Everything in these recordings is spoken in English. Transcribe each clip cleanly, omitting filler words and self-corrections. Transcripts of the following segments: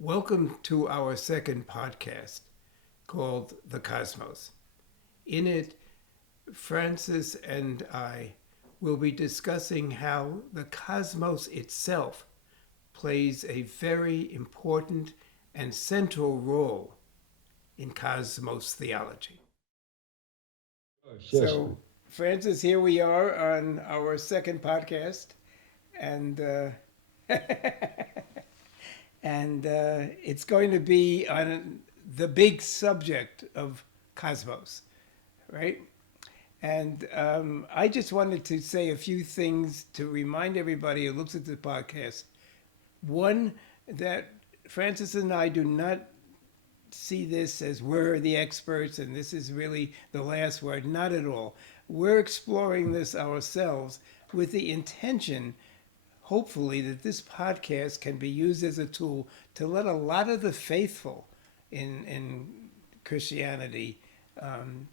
Welcome to our second podcast called The Cosmos. In it, Francis and I will be discussing how the cosmos itself plays a very important and central role in cosmos theology. Sure. So, Francis, here we are on our second podcast, and it's going to be on the big subject of cosmos, right? And I just wanted to say a few things to remind everybody who looks at the podcast. One, that Francis and I do not see this as we're the experts and this is really the last word. Not at all. We're exploring this ourselves with the intention, hopefully, that this podcast can be used as a tool to let a lot of the faithful in Christianity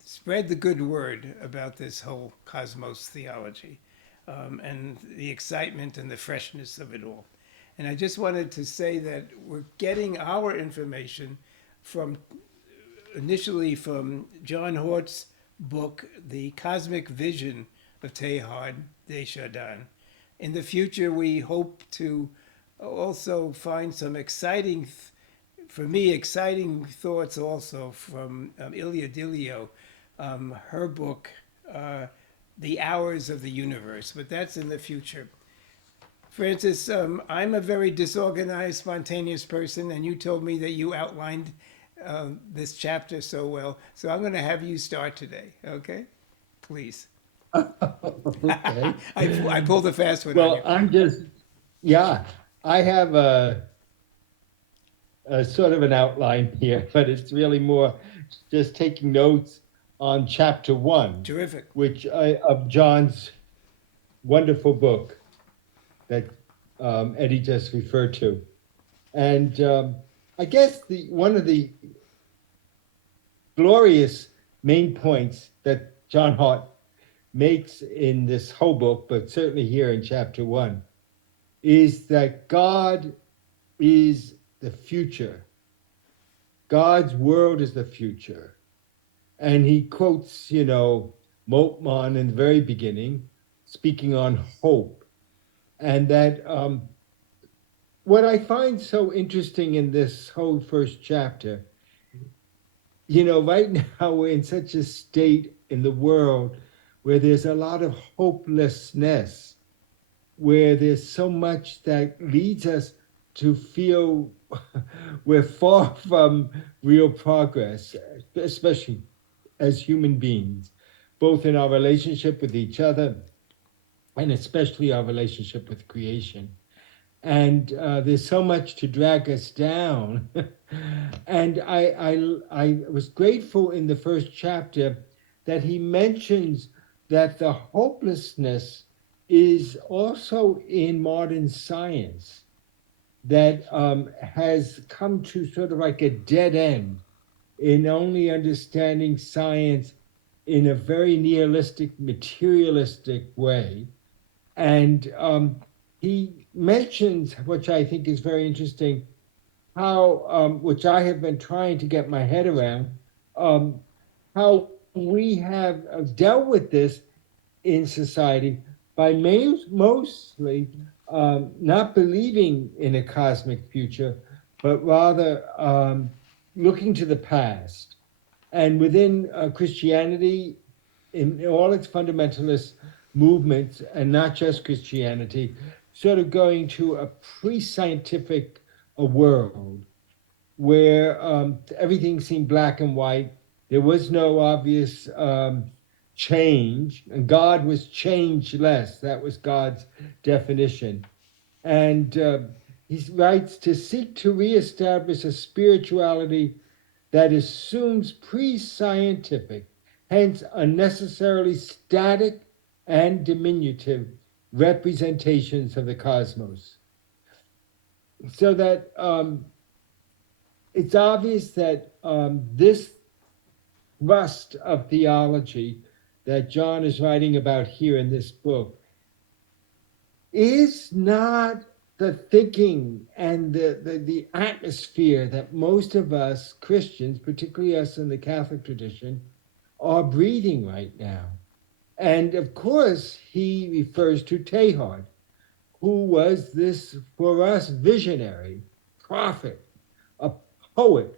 spread the good word about this whole cosmos theology and the excitement and the freshness of it all. And I just wanted to say that we're getting our information from initially from John Hort's book, The Cosmic Vision of Teilhard de Chardin. In the future, we hope to also find some exciting, for me, exciting thoughts also from Ilya Dilio, her book, The Hours of the Universe, but that's in the future. Francis, I'm a very disorganized, spontaneous person, and you told me that you outlined this chapter so well. So I'm going to have you start today, okay? Please. Okay. I pulled a fast one on Well, you. yeah, I have a sort of an outline here, but it's really more just taking notes on chapter one, Terrific. of John's wonderful book that Eddie just referred to. And I guess one of the glorious main points that John Hart makes in this whole book, but certainly here in chapter one, is that God is the future. God's world is the future. And he quotes, Moltmann in the very beginning, speaking on hope. And that what I find so interesting in this whole first chapter, right now we're in such a state in the world where there's a lot of hopelessness, where there's so much that leads us to feel we're far from real progress, especially as human beings, both in our relationship with each other and especially our relationship with creation. And there's so much to drag us down. And I was grateful in the first chapter that he mentions that the hopelessness is also in modern science, that has come to sort of like a dead end in only understanding science in a very nihilistic, materialistic way. And he mentions, which I think is very interesting, how, which I have been trying to get my head around, um, how we have dealt with this in society by mostly not believing in a cosmic future, but rather looking to the past. And within Christianity, in all its fundamentalist movements, and not just Christianity, sort of going to a pre scientific world where everything seemed black and white. There was no obvious change, and God was changeless. That was God's definition. And he writes to seek to reestablish a spirituality that assumes pre scientific, hence unnecessarily static and diminutive representations of the cosmos. So that it's obvious that this rust of theology that John is writing about here in this book is not the thinking and the atmosphere that most of us Christians, particularly us in the Catholic tradition, are breathing right now. And of course, he refers to Teilhard, who was this, for us, visionary prophet, a poet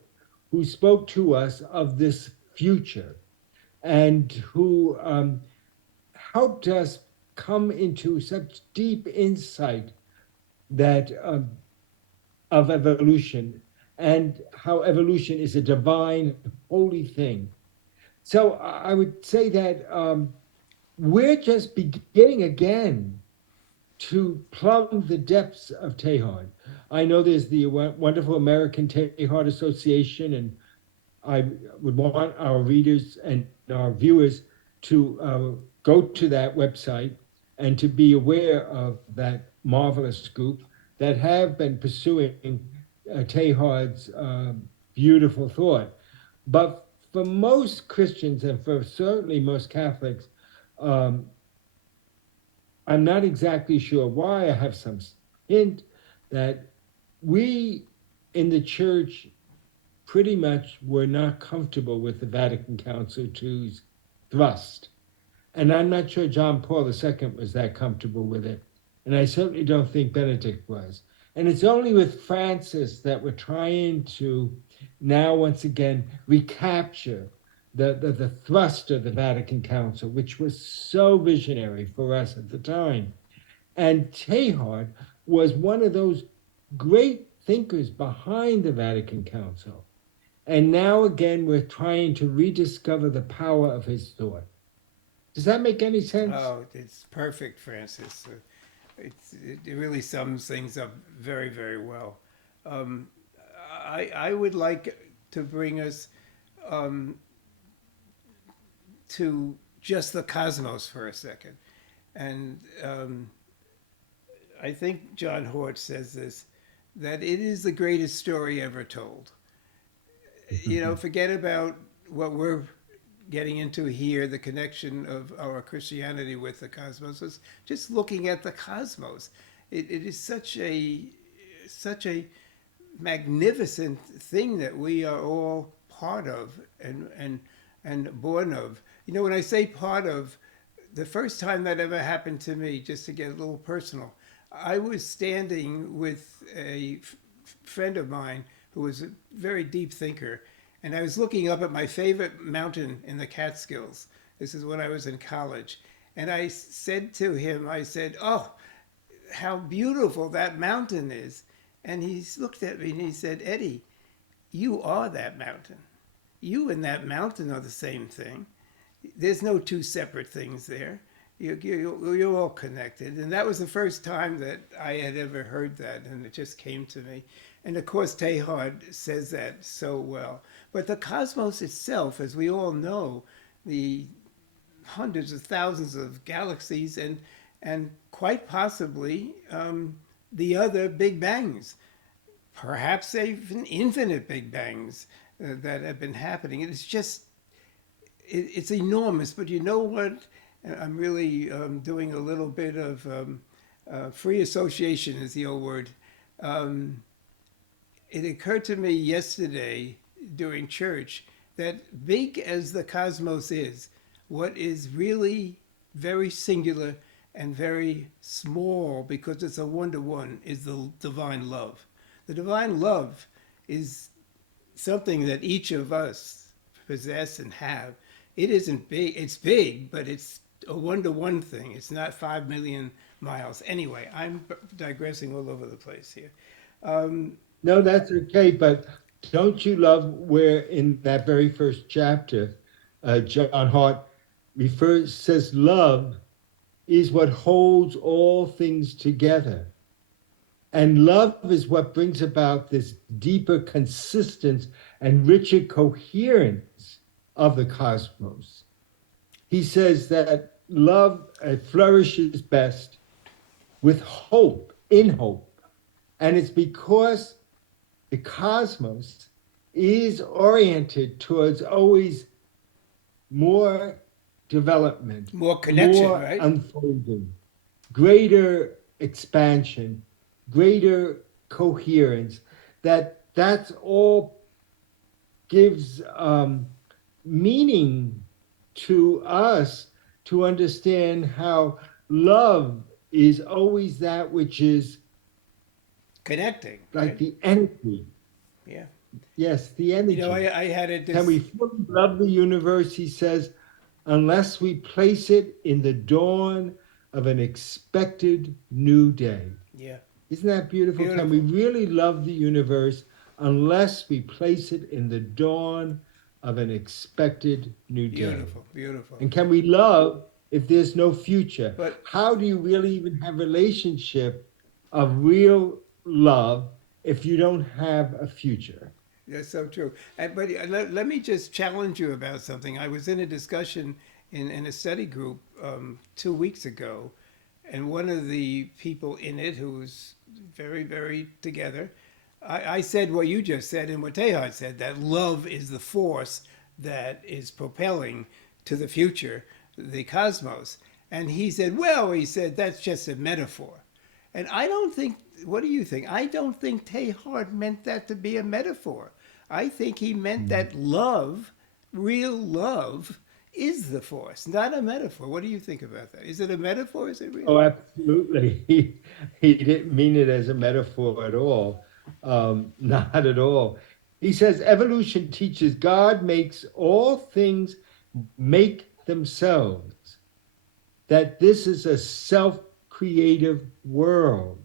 who spoke to us of this future and who helped us come into such deep insight that of evolution and how evolution is a divine, holy thing. So I would say that we're just beginning again to plumb the depths of Teilhard. I know there's the wonderful American Teilhard Association, and I would want our readers and our viewers to go to that website and to be aware of that marvelous group that have been pursuing Teilhard's beautiful thought. But for most Christians and for certainly most Catholics, um, I'm not exactly sure why. I have some hint that we in the church pretty much were not comfortable with the Vatican Council II's thrust. And I'm not sure John Paul II was that comfortable with it. And I certainly don't think Benedict was. And it's only with Francis that we're trying to now, once again, recapture the thrust of the Vatican Council, which was so visionary for us at the time. And Teilhard was one of those great thinkers behind the Vatican Council. And now again, we're trying to rediscover the power of his thought. Does that make any sense? Oh, it's perfect, Francis. It really sums things up very, very well. Um, I would like to bring us um, to just the cosmos for a second. And I think John Hort says this, that it is the greatest story ever told. You know, forget about what we're getting into here, the connection of our Christianity with the cosmos. It's just looking at the cosmos. It is such a magnificent thing that we are all part of and born of. You know, when I say part of, the first time that ever happened to me, just to get a little personal, I was standing with a friend of mine who was a very deep thinker, and I was looking up at my favorite mountain in the Catskills. This is when I was in college. And I said to him, I said, "Oh, how beautiful that mountain is." And he looked at me and he said, "Eddie, you are that mountain. You and that mountain are the same thing. There's no two separate things there. You're all connected." And that was the first time that I had ever heard that, and it just came to me. And of course, Teilhard says that so well. But the cosmos itself, as we all know, the hundreds of thousands of galaxies and quite possibly the other big bangs, perhaps even infinite big bangs that have been happening. It's just it's enormous. But you know what? I'm really doing a little bit of free association, is the old word. Um, it occurred to me yesterday during church that big as the cosmos is, what is really very singular and very small, because it's a one-to-one, is the divine love. The divine love is something that each of us possess and have. It isn't big, it's big, but it's a one-to-one thing. It's not 5 million miles. Anyway, I'm digressing all over the place here. Um, No, that's okay. But don't you love where in that very first chapter, John Hart says love is what holds all things together. And love is what brings about this deeper consistence and richer coherence of the cosmos. He says that love flourishes best with hope, in hope. And it's because the cosmos is oriented towards always more development, More connection, more right? unfolding, greater expansion. greater coherence, that's all gives meaning to us to understand how love is always that which is Connecting, like right? the energy. Yeah. Yes, the You know, energy. I had a Can we dis. fully love the universe, he says, unless we place it in the dawn of an expected new day? Yeah. Isn't that beautiful? Can we Beautiful. really love the universe unless we place it in the dawn of an expected new day? Beautiful. Beautiful. And can we love if there's no future? But How do you really even have a relationship of real love if you don't have a future? that's so true. But let me just challenge you about something. I was in a discussion in a study group 2 weeks ago, and one of the people in it who was very, very together, I said what you just said and what Teilhard said, that love is the force that is propelling to the future the cosmos. And he said, well, he said, that's just a metaphor. And I don't think, what do you think? I don't think Teilhard meant that to be a metaphor. I think he meant Mm. that love, real love, is the force, not a metaphor. What do you think about that? Is it a metaphor? Is it real? Oh, absolutely. He didn't mean it as a metaphor at all. Not at all. He says evolution teaches God makes all things make themselves, that this is a self creative world.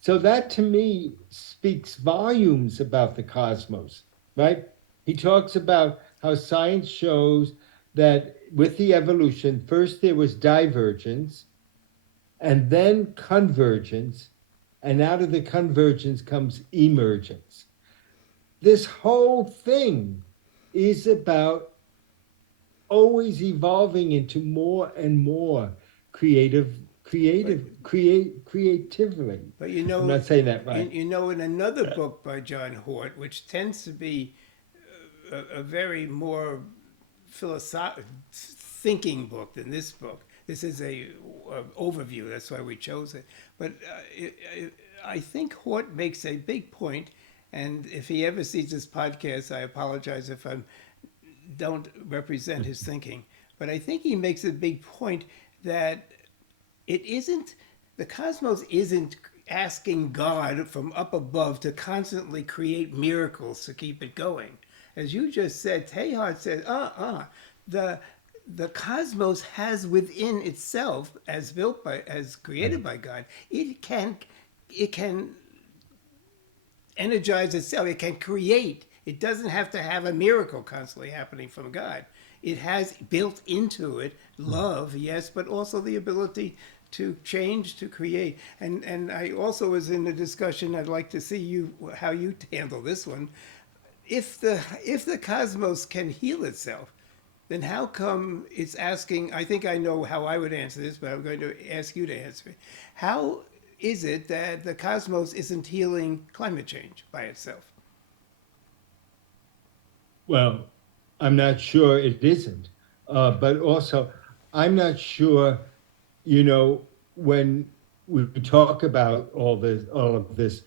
So that to me speaks volumes about the cosmos, right? He talks about how science shows that with the evolution, first there was divergence and then convergence, and out of the convergence comes emergence. This whole thing is about always evolving into more and more But creatively. but you I'm know, not saying that right. in another book by John Hort, which tends to be a very more philosophical thinking book than this book. This is a overview. That's why we chose it. But I think Hort makes a big point, and if he ever sees this podcast, I apologize if I don't represent his thinking. But I think he makes a big point that it isn't, the cosmos isn't asking God from up above to constantly create miracles to keep it going. As you just said, Teilhard said, the the cosmos has within itself, as built by, as created by God, it can energize itself. It can create. It doesn't have to have a miracle constantly happening from God. It has built into it love, yes, but also the ability to change, to create. And I also was in a discussion. I'd like to see you how you handle this one. If the cosmos can heal itself, then how come it's asking? I think I know how I would answer this, but I'm going to ask you to answer it. How is it that the cosmos isn't healing climate change by itself? Well, I'm not sure it isn't, but also I'm not sure. When we talk about all of this,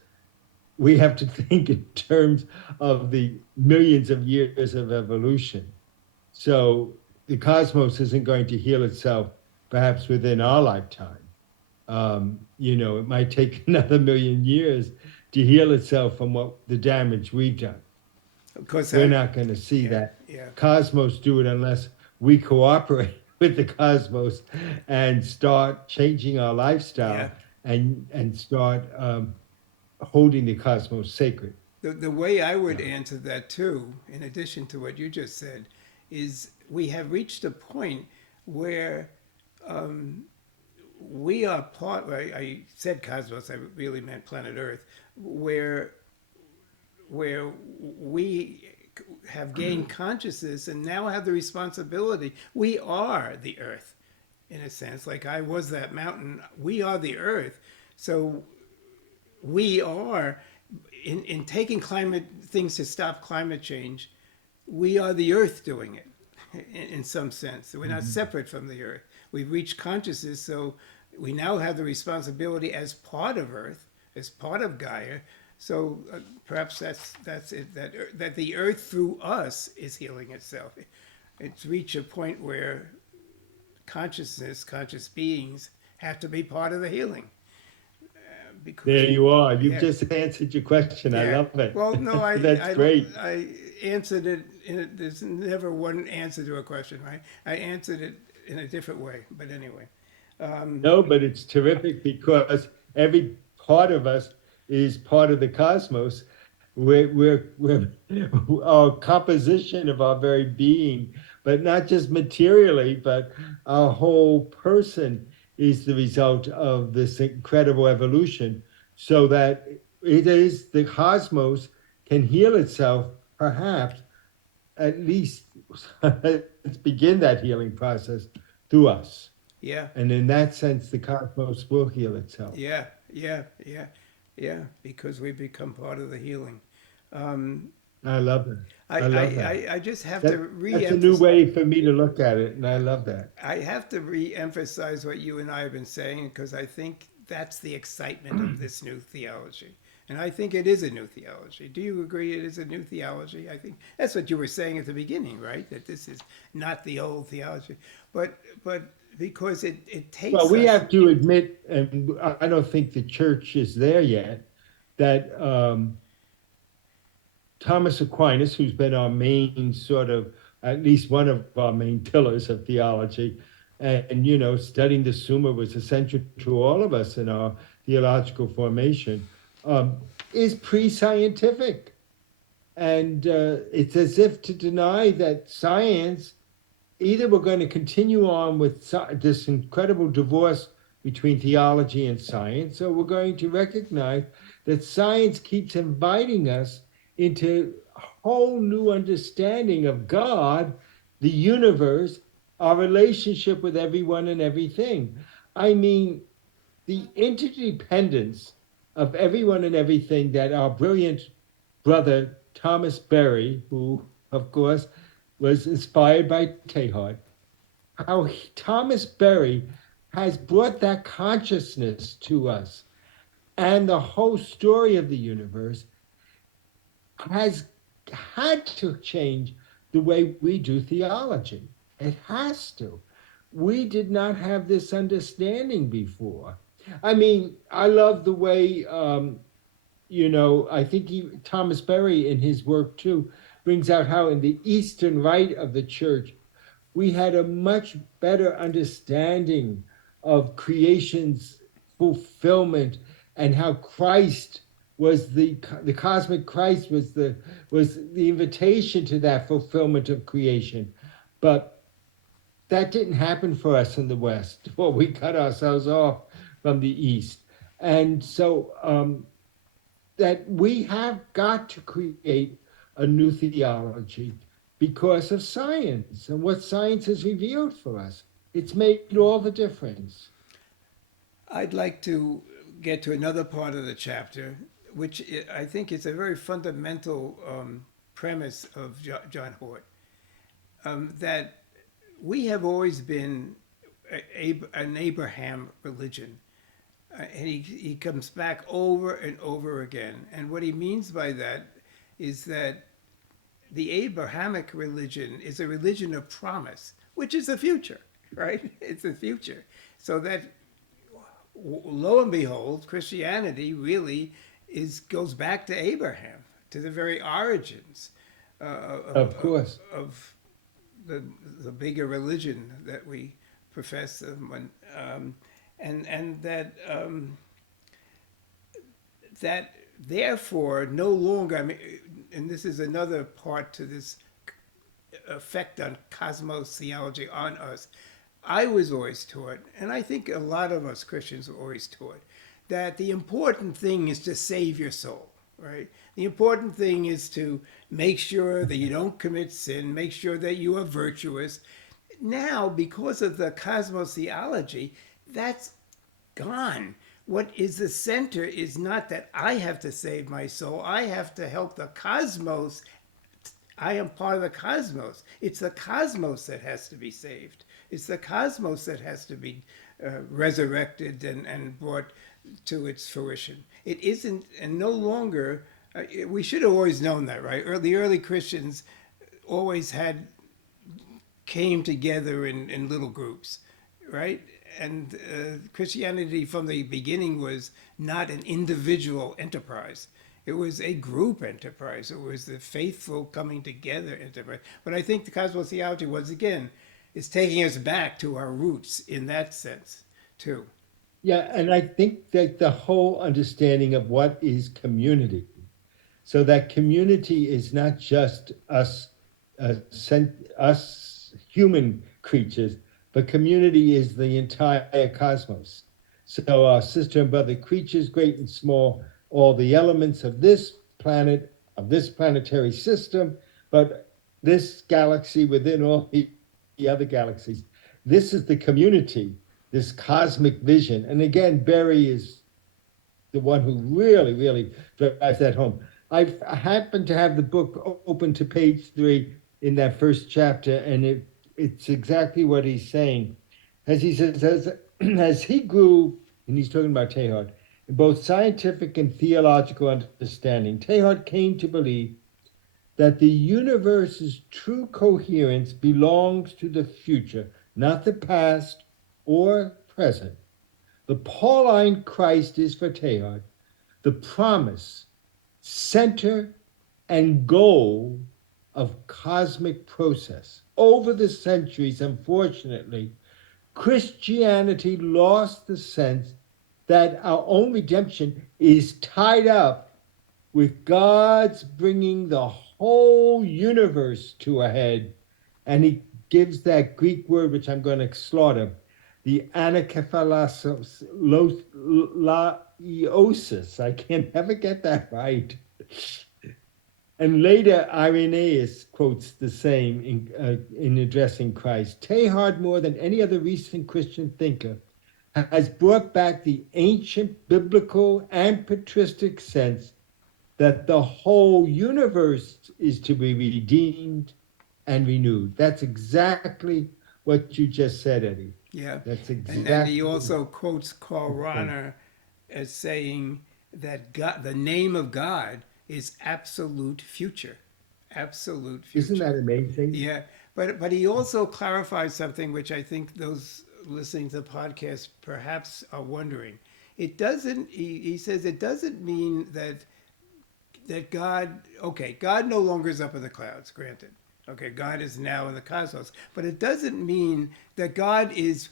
we have to think in terms of the millions of years of evolution. So the cosmos isn't going to heal itself perhaps within our lifetime. It might take another million years to heal itself from what the damage we've done. Because We're not going to see yeah, that yeah, cosmos do it unless we cooperate with the cosmos and start changing our yeah. lifestyle and start holding the cosmos sacred. The way I would Yeah. answer that too, in addition to what you just said, is we have reached a point where we are part. I said cosmos. I really meant planet Earth, where we have gained consciousness and now have the responsibility. We are the Earth, in a sense. Like I was that mountain. We are the Earth. So we are in taking climate things to stop climate change. We are the Earth doing it, in some sense. We're not Mhm. separate from the Earth. We've reached consciousness, so we now have the responsibility as part of Earth, as part of Gaia. So perhaps that's it. That the earth through us is healing itself. It's reached a point where consciousness, conscious beings, have to be part of the healing because There you are. You've yeah, just answered your question. I yeah. love it. Well, no, That's great. I answered it. There's never one answer to a question, right? I answered it in a different way, but anyway. No, but it's terrific because every part of us is part of the cosmos. We're our composition of our very being, but not just materially, but our whole person is the result of this incredible evolution, so that it is the cosmos can heal itself, perhaps at least let's begin that healing process through us. Yeah, And in that sense, the cosmos will heal itself. yeah, yeah, yeah, yeah. Because we become part of the healing. Um, I love that. I love that. I just have to That's a new re-emphasize. way for me to look at it, and I love that. I have to re-emphasize what you and I have been saying because I think that's the excitement of this new theology. And I think it is a new theology. Do you agree it is a new theology? I think that's what you were saying at the beginning, right? That this is not the old theology. But because it Well, takes we us. have to admit, and I don't think the church is there yet, that Thomas Aquinas, who's been our main sort of, at least one of our main pillars of theology, and you know, studying the Summa was essential to all of us in our theological formation, um, is pre-scientific, and it's as if to deny that science, either we're going to continue on with this incredible divorce between theology and science, or we're going to recognize that science keeps inviting us into a whole new understanding of God, the universe, our relationship with everyone and everything. I mean, the interdependence of everyone and everything that our brilliant brother Thomas Berry, who, of course, was inspired by Teilhard, how Thomas Berry has brought that consciousness to us, and the whole story of the universe has had to change the way we do theology. It has to. We did not have this understanding before. I mean, I love the way, I think Thomas Berry in his work too brings out how in the Eastern rite of the church, we had a much better understanding of creation's fulfillment, and how Christ was the cosmic Christ was the invitation to that fulfillment of creation. But that didn't happen for us in the West. Well, we cut ourselves off from the East. And so that we have got to create a new theology because of science and what science has revealed for us. It's made all the difference. I'd like to get to another part of the chapter, which I think is a very fundamental premise of John Hort, that we have always been an Abraham religion. And he comes back over and over again. And what he means by that is that the Abrahamic religion is a religion of promise, which is the future, right? It's the future. So that lo and behold, Christianity really goes back to Abraham, to the very origins Of course. of the bigger religion that we profess, and that therefore no longer. I mean, and this is another part to this effect on cosmos theology on us. I was always taught, and I think a lot of us Christians were always taught, that the important thing is to save your soul, right? The important thing is to make sure that you don't commit sin, make sure that you are virtuous. Now, because of the cosmos theology, that's gone. What is the center is not that I have to save my soul, I have to help the cosmos. I am part of the cosmos. It's the cosmos that has to be saved. It's the cosmos that has to be resurrected and brought to its fruition. It isn't, and no longer. We should have always known that, right? The early Christians always had came together in little groups, right? And Christianity from the beginning was not an individual enterprise. It was a group enterprise. It was the faithful coming together enterprise. But I think the cosmos theology, once again, is taking us back to our roots in that sense, too. Yeah, and I think that the whole understanding of what is community, so that community is not just us human creatures, but community is the entire cosmos. So our sister and brother creatures, great and small, all the elements of this planet, of this planetary system, but this galaxy within all the other galaxies. This is the community, this cosmic vision. And again, Barry is the one who really drives that home. I happen to have the book open to page 3 in that first chapter, and it's exactly what he's saying. As he says, as he grew, and he's talking about Teilhard, in both scientific and theological understanding, Teilhard came to believe that the universe's true coherence belongs to the future, not the past or present. The Pauline Christ is for Teilhard the promise, center, and goal of cosmic process. Over the centuries, unfortunately, Christianity lost the sense that our own redemption is tied up with God's bringing the whole universe to a head. And he gives that Greek word, which I'm going to slaughter, the anakephalaiosis. I can never get that right. And later, Irenaeus quotes the same in addressing Christ. Teilhard, more than any other recent Christian thinker, has brought back the ancient biblical and patristic sense that the whole universe is to be redeemed and renewed. That's exactly what you just said, Eddie. Yeah. That's And he exactly also quotes Karl the point. Rahner as saying that God, the name of God is absolute future. Absolute Isn't future. that amazing? Yeah. But he also clarifies something which I think those listening to the podcast perhaps are wondering. It doesn't, he says it doesn't mean that God, okay, God no longer is up in the clouds, granted. Okay, God is now in the cosmos. But it doesn't mean that God is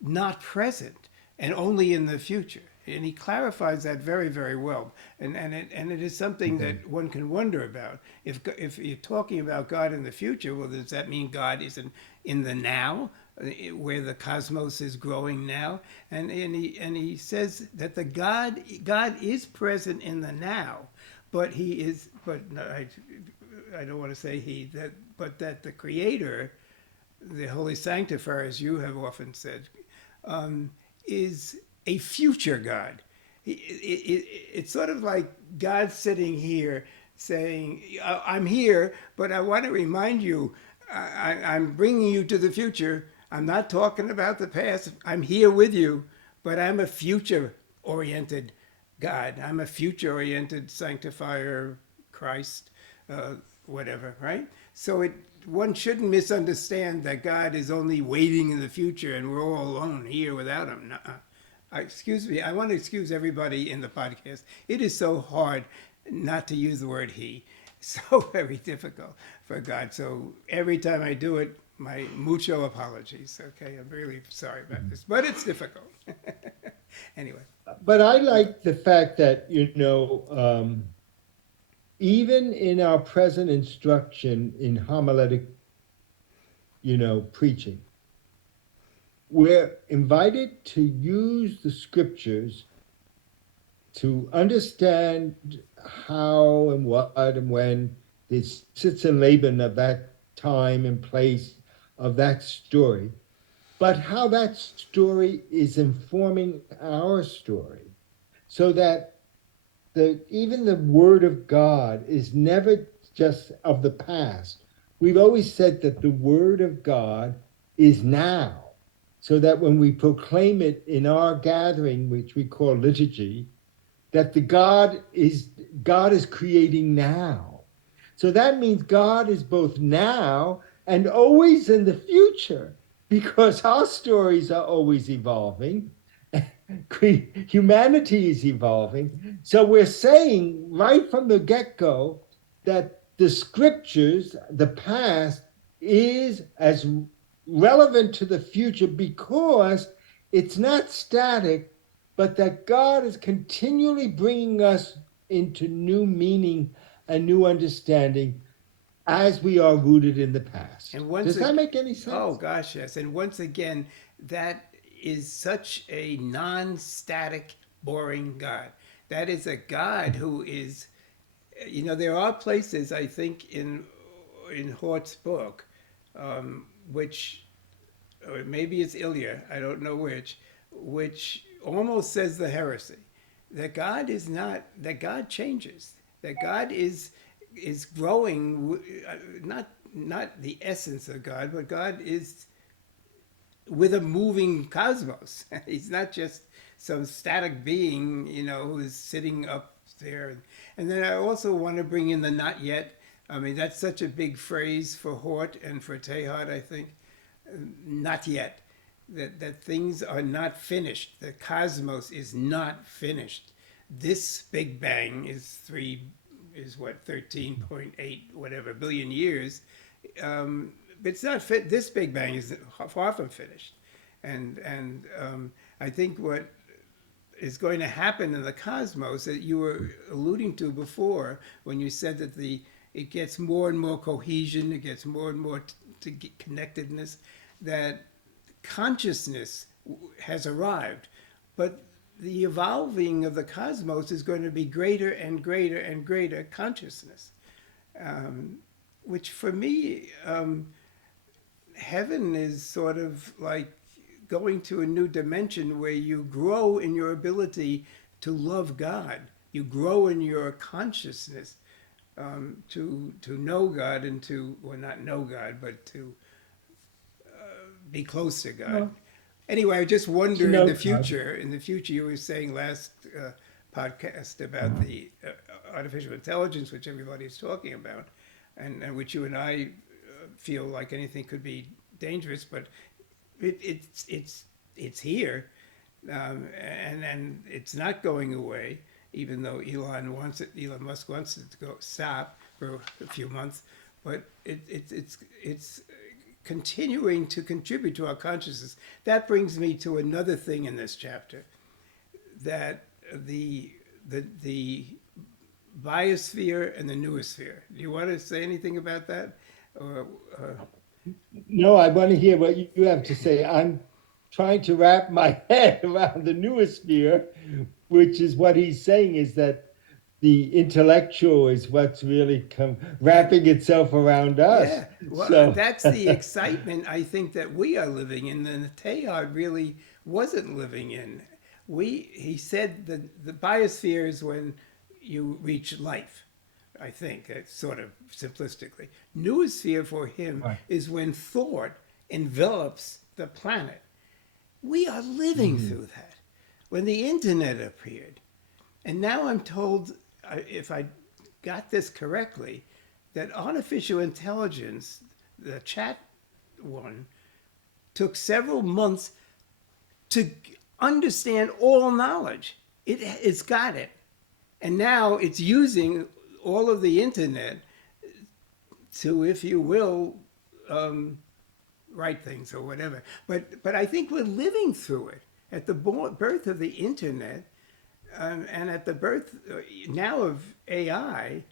not present and only in the future. And he clarifies that very well. And it is something Okay. that one can wonder about. If you're talking about God in the future, well, does that mean God is in the now, where the cosmos is growing now? And he says that the God is present in the now, but he is. But no, I don't want to say he that, but that the Creator, the Holy Sanctifier, as you have often said, is a future God. It's sort of like God sitting here saying, I'm here, but I want to remind you, I'm bringing you to the future. I'm not talking about the past. I'm here with you, but I'm a future oriented God. I'm a future oriented sanctifier, Christ, whatever, right? So one shouldn't misunderstand that God is only waiting in the future and we're all alone here without him. Nuh-uh. Excuse me, I want to excuse everybody in the podcast. It is so hard not to use the word he. So very difficult for God. So every time I do it, my mucho apologies. Okay, I'm really sorry about this, but it's difficult. Anyway, But I like the fact that, even in our present instruction in homiletic, preaching, we're invited to use the scriptures to understand how and what and when it sits in Laban of that time and place of that story, but how that story is informing our story, so that even the word of God is never just of the past. We've always said that the word of God is now. so that when we proclaim it in our gathering, which we call liturgy, that the God is creating now. So that means God is both now and always in the future, because our stories are always evolving. Humanity is evolving. So we're saying right from the get-go that the scriptures, the past, is as relevant to the future because it's not static, but that God is continually bringing us into new meaning and new understanding as we are rooted in the past. And once Does that again, make any oh sense? gosh, yes. And once again, that is such a non-static, boring God. That is a God who is, there are places I think in Hort's book, which, or maybe it's Ilya, I don't know which almost says the heresy that God is not, that God changes, that God is growing, not the essence of God, but God is with a moving cosmos. He's not just some static being, who's sitting up there. And then I also want to bring in the not yet. I mean, that's such a big phrase for Hort and for Teilhard, I think. Not yet. That things are not finished. The cosmos is not finished. This Big Bang is what, 13.8 whatever billion years. But it's not fit. This Big Bang is far from finished, and I think what is going to happen in the cosmos that you were alluding to before when you said that it gets more and more cohesion, it gets more and more to connectedness, that consciousness has arrived, but the evolving of the cosmos is going to be greater and greater and greater consciousness, which for me, heaven is sort of like going to a new dimension where you grow in your ability to love God. You grow in your consciousness, to know God and to, well, not know God, but to be close to God. Well, Anyway, I just to wonder in know the God. future. In the future, you were saying last podcast about the artificial intelligence, which everybody is talking about, and which you and I feel like anything could be dangerous, but it's here, and it's not going away. Even though Elon Musk wants it to go stop for a few months, but it's continuing to contribute to our consciousness. That brings me to another thing in this chapter, that the biosphere and the noosphere. Do you want to say anything about that? Or, No, I want to hear what you have to say. I'm trying to wrap my head around the noosphere, which is what he's saying is that the intellectual is what's really yeah, wrapping itself around us. yeah. Well, So, that's the excitement I think that we are living in, and Teilhard really wasn't living in. He said that the biosphere is when you reach life. I think, sort of simplistically. Noosphere for him right. is when thought envelops the planet. We are living Mhm. through that. When the internet appeared, and now I'm told, if I got this correctly, that artificial intelligence, the chat one, took several months to understand all knowledge. It's got it. And now it's using all of the internet to, if you will, write things or whatever. But I think we're living through it at the birth of the internet, and at the birth now of AI.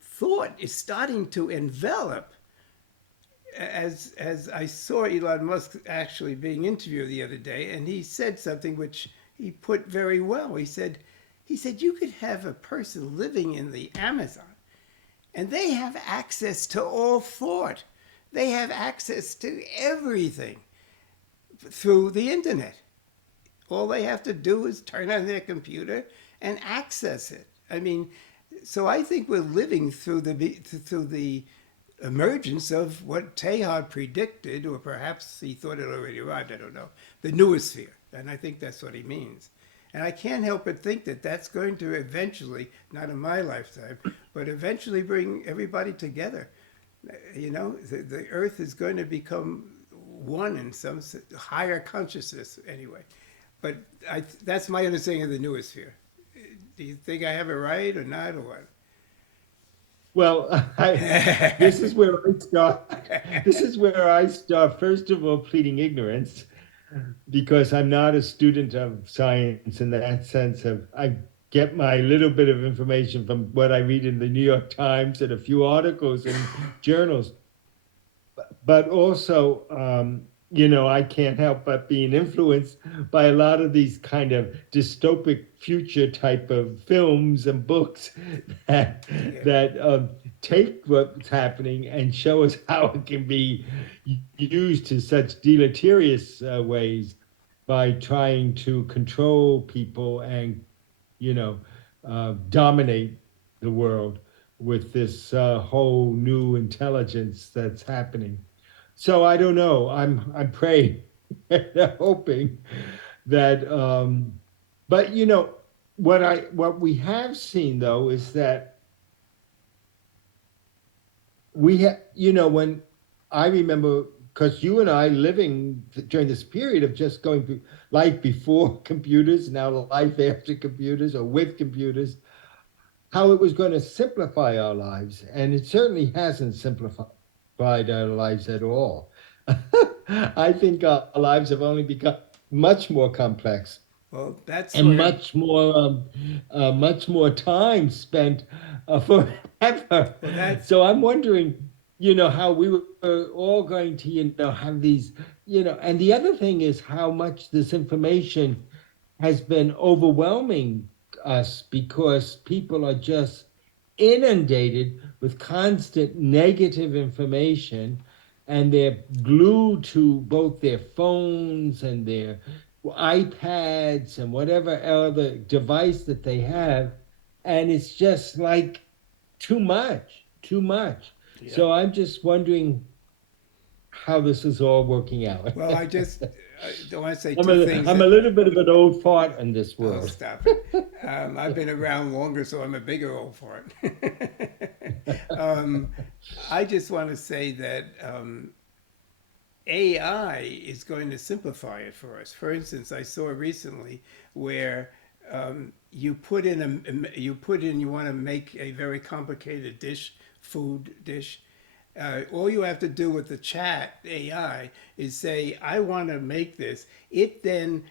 Thought is starting to envelop. As I saw Elon Musk actually being interviewed the other day, and he said something which he put very well. He said you could have a person living in the Amazon, and they have access to all thought. They have access to everything through the internet. All they have to do is turn on their computer and access it. I mean, so I think we're living through the emergence of what Teilhard predicted, or perhaps he thought it already arrived, I don't know, the noosphere. And I think that's what he means. And I can't help but think that that's going to eventually, not in my lifetime, but eventually bring everybody together. You know, the earth is going to become one in some higher consciousness anyway. But that's my understanding of the noosphere. Do you think I have it right or not, or what? Well, this is where I start. This is where I start. First of all, pleading ignorance, because I'm not a student of science in that sense. Of I get my little bit of information from what I read in the New York Times and a few articles in journals. But also, I can't help but being influenced by a lot of these kind of dystopic future type of films and books that Yeah. take what's happening and show us how it can be used to such deleterious ways by trying to control people and dominate the world with this whole new intelligence that's happening. So I don't know. I'm praying, hoping that. But what we have seen though is that we have when I remember, because you and I living during this period of just going through life before computers, now life after computers or with computers, how it was going to simplify our lives, and it certainly hasn't simplified our lives at all. I think our lives have only become much more complex Well, that's and where, much more time spent forever. well, that's, So I'm wondering, how we were all going to, have these, and the other thing is how much this information has been overwhelming us because people are just inundated with constant negative information, and they're glued to both their phones and their iPads and whatever other device that they have, and it's just like too much. yeah. So I'm just wondering how this is all working out. Well, I don't want to say I'm two a things I'm a that, little bit of an old fart in this oh, world. stop it. I've been around longer, so I'm a bigger old fart. um, I just want to say that AI is going to simplify it for us. For instance, I saw recently where you want to make a very complicated dish, food dish. All you have to do with the chat AI is say, "I want to make this." It then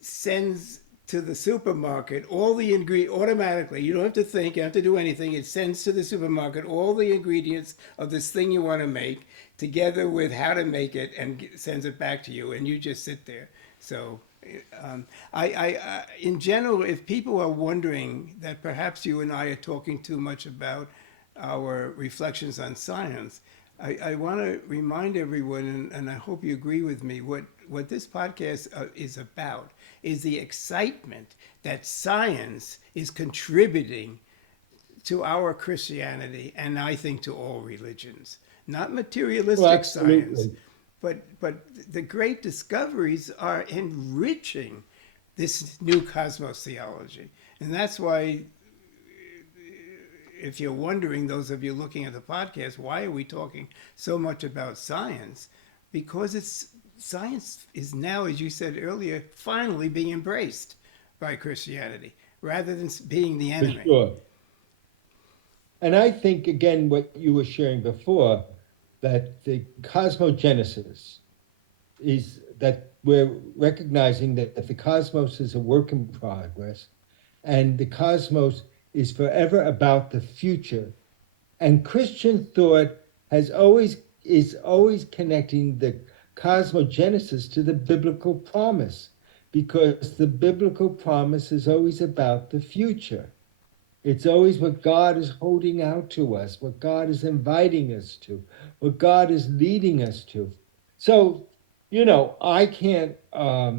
sends to the supermarket all the ingredients automatically. You don't have to think, you don't have to do anything. It sends to the supermarket all the ingredients of this thing you want to make, together with how to make it, and sends it back to you, and you just sit there. So, in general, if people are wondering that perhaps you and I are talking too much about our reflections on science, I want to remind everyone, and I hope you agree with me, what this podcast is about is the excitement that science is contributing to our Christianity, and I think to all religions. Not Well, materialistic science, absolutely. but the great discoveries are enriching this new cosmos theology. And that's why, if you're wondering, those of you looking at the podcast, why are we talking so much about science? Because science is now, as you said earlier, finally being embraced by Christianity rather than being the For enemy. sure. And I think, again, what you were sharing before, that the cosmogenesis is that we're recognizing that the cosmos is a work in progress, and the cosmos is forever about the future. And Christian thought has always is always connecting the cosmogenesis to the biblical promise, because the biblical promise is always about the future. It's always what God is holding out to us, what God is inviting us to, what God is leading us to. So, I can't, I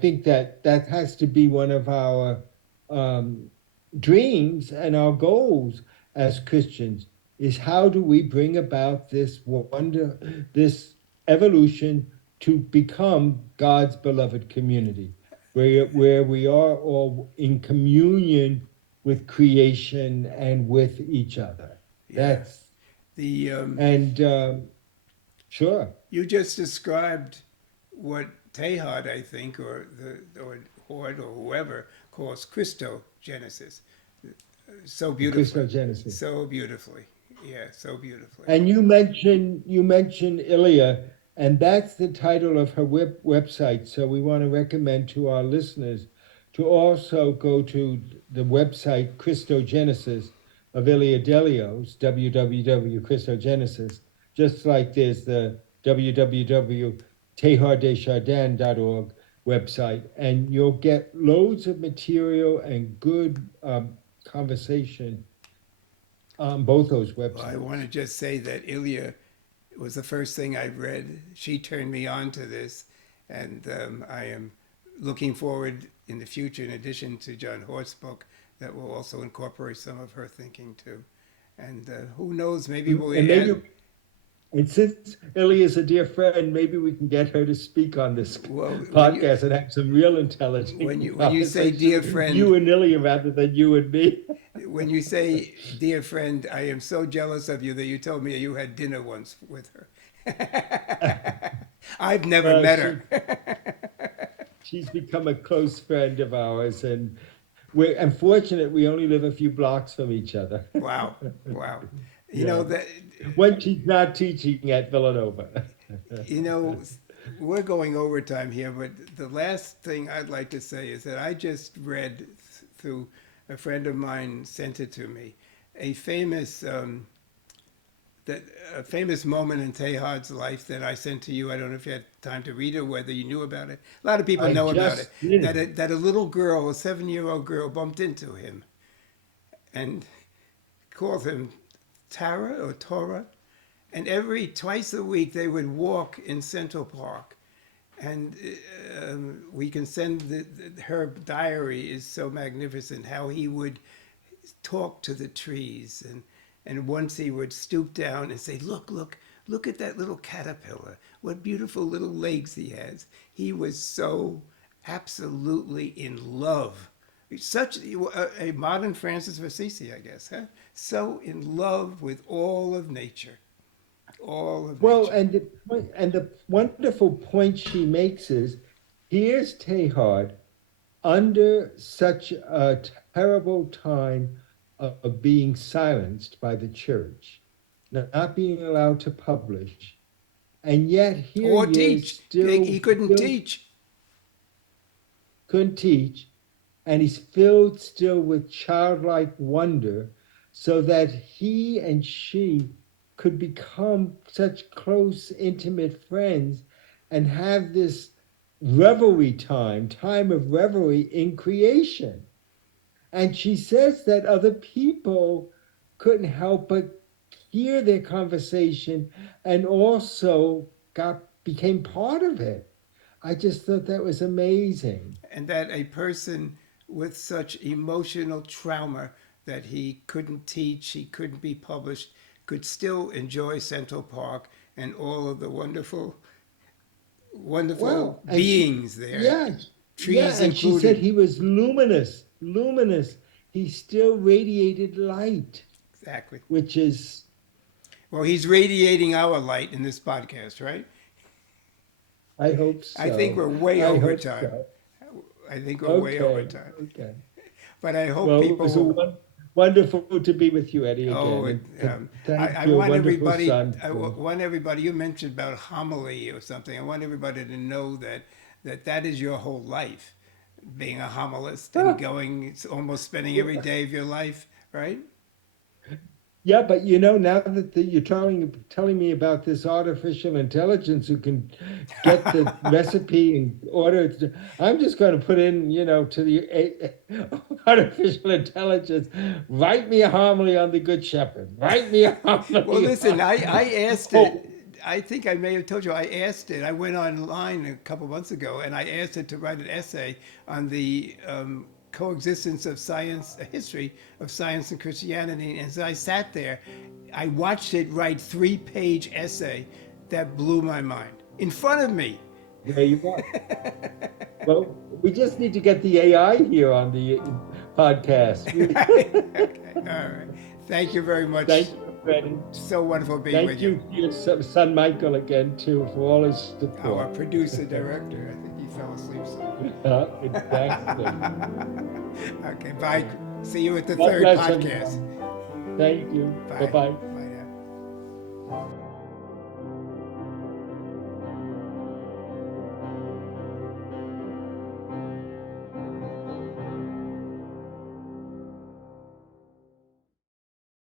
think that that has to be one of our um, dreams and our goals as Christians, is how do we bring about this wonder, this evolution to become God's beloved community, where we are all in communion with creation and with each other. Yeah. That's The and sure, You just described what Teilhard, I think, or Hort or whoever calls Christogenesis, so the beautifully, Christogenesis. so beautifully, yeah, so beautifully. And you mentioned Ilya, and that's the title of her website. So we want to recommend to our listeners to also go to the website Christogenesis of Ilya Delio's www Christogenesis, just like there's the www.teharddeschardin.org website, and you'll get loads of material and good conversation on both those Well, I want websites. to just say that Ilya was the first thing I read. She turned me on to this, and I am looking forward in the future, in addition to John Hort's book, that will also incorporate some of her thinking too. And who knows, maybe And we'll maybe, add. and since Ellie is a dear friend, maybe we can get her to speak on this Well, podcast and have some real intelligent when you say dear conversation. friend, You and Ilya rather than you and me. when you say dear friend, I am so jealous of you that you told me you had dinner once with her. I've never Well, met her. she's become a close friend of ours, and we're unfortunate we only live a few blocks from each other. Wow, wow. You know Yeah, that. when she's not teaching at Villanova. You know, we're going overtime here, but the last thing I'd like to say is that I just read through a friend of mine sent it to me, a famous that a famous moment in Teilhard's life that I sent to you. I don't know if you had time to read it, whether you knew about it. A lot of people I know about it. just did. That a little girl, a 7-year-old girl, bumped into him and called him Tara or Torah. And every twice a week they would walk in Central Park. And we can send her diary is so magnificent. How he would talk to the trees, and once he would stoop down and say, look at that little caterpillar. What beautiful little legs he has." He was so absolutely in love. Such a modern Francis of Assisi, I guess, huh? So in love with all of nature, all of Well, nature. and the wonderful point she makes is here's Teilhard under such a terrible time of being silenced by the church, not being allowed to publish, and yet here Or he is teach. He couldn't still teach. couldn't teach, and he's filled still with childlike wonder, so that he and she could become such close, intimate friends and have this revelry time of revelry in creation. And she says that other people couldn't help but hear their conversation and also became part of it. I just thought that was amazing. And that a person with such emotional trauma that he couldn't teach, he couldn't be published, could still enjoy Central Park and all of the wonderful, wonderful Well, and she, beings there, yeah, yeah, trees and she said included. he was luminous, luminous. He still radiated light, Exactly. which is, Well, he's radiating our light in this podcast, right? I hope I think so. we're way I over hope time. so. I think we're way over Okay, time. okay. But I hope Well, it people was a will. wonderful to be with you, Eddie, Oh, again, and thank I your want wonderful everybody. son. Want everybody. You mentioned about homily or something. I want everybody to know that is your whole life, being a homilist and Ah, going, it's almost spending every day of your life, right? yeah, but now that you're telling me about this artificial intelligence who can get the recipe and order it, I'm just going to put in, to the artificial intelligence, write me a homily on the Good Shepherd. Write me a Well, homily listen, on I asked it. hope. I think I may have told you I asked it. I went online a couple months ago and I asked it to write an essay on the coexistence of science, a history of science and Christianity. And as I sat there, I watched it write 3-page essay that blew my mind in front of me. There you are. Well, we just need to get the AI here on the podcast. Okay, all right. Thank you very much. Thank you, Freddie. So wonderful being Thank with you you. to your son Michael again too for all his Our support. producer director. I think he fell asleep soon. Exactly. Okay, bye. See you at the God third bless podcast. everyone. Thank you. Bye. Bye-bye. Bye now.